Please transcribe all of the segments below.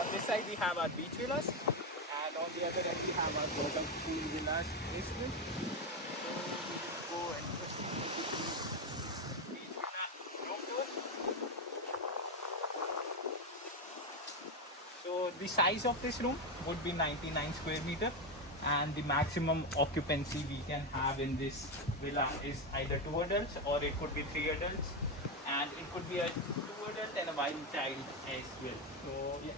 on this side we have our beach villas, and on the other end we have our bottom pool villas as well. So we will go and proceed with the beach villa room tour. So the size of this room would be 99 square meter, and the maximum occupancy we can have in this villa is either 2 adults or it could be 3 adults, and it could be a 2 adult and a wild child as well. So yeah.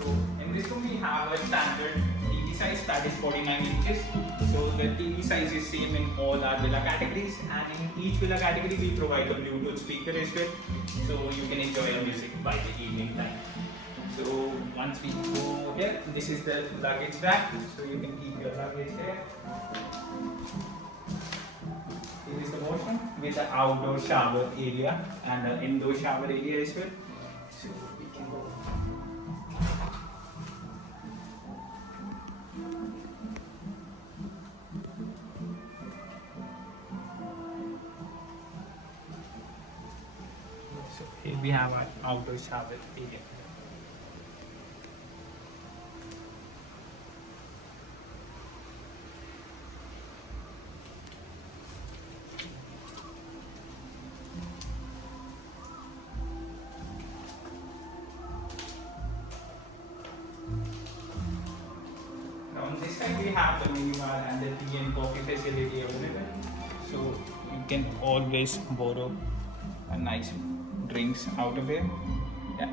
So in this room we have a standard TV size that is 49 inches. So the TV size is same in all our villa categories, and in each villa category we provide a Bluetooth speaker as well, so you can enjoy your music by the evening time. So once we go here, this is the luggage rack, so you can keep your luggage here. Here is the washroom with the outdoor shower area and an indoor shower area as well. So we can go. So here we have our outdoor shower area. Now on this side we have the minibar and the tea and coffee facility available. So you can always borrow a nice drinks out of here. Yeah.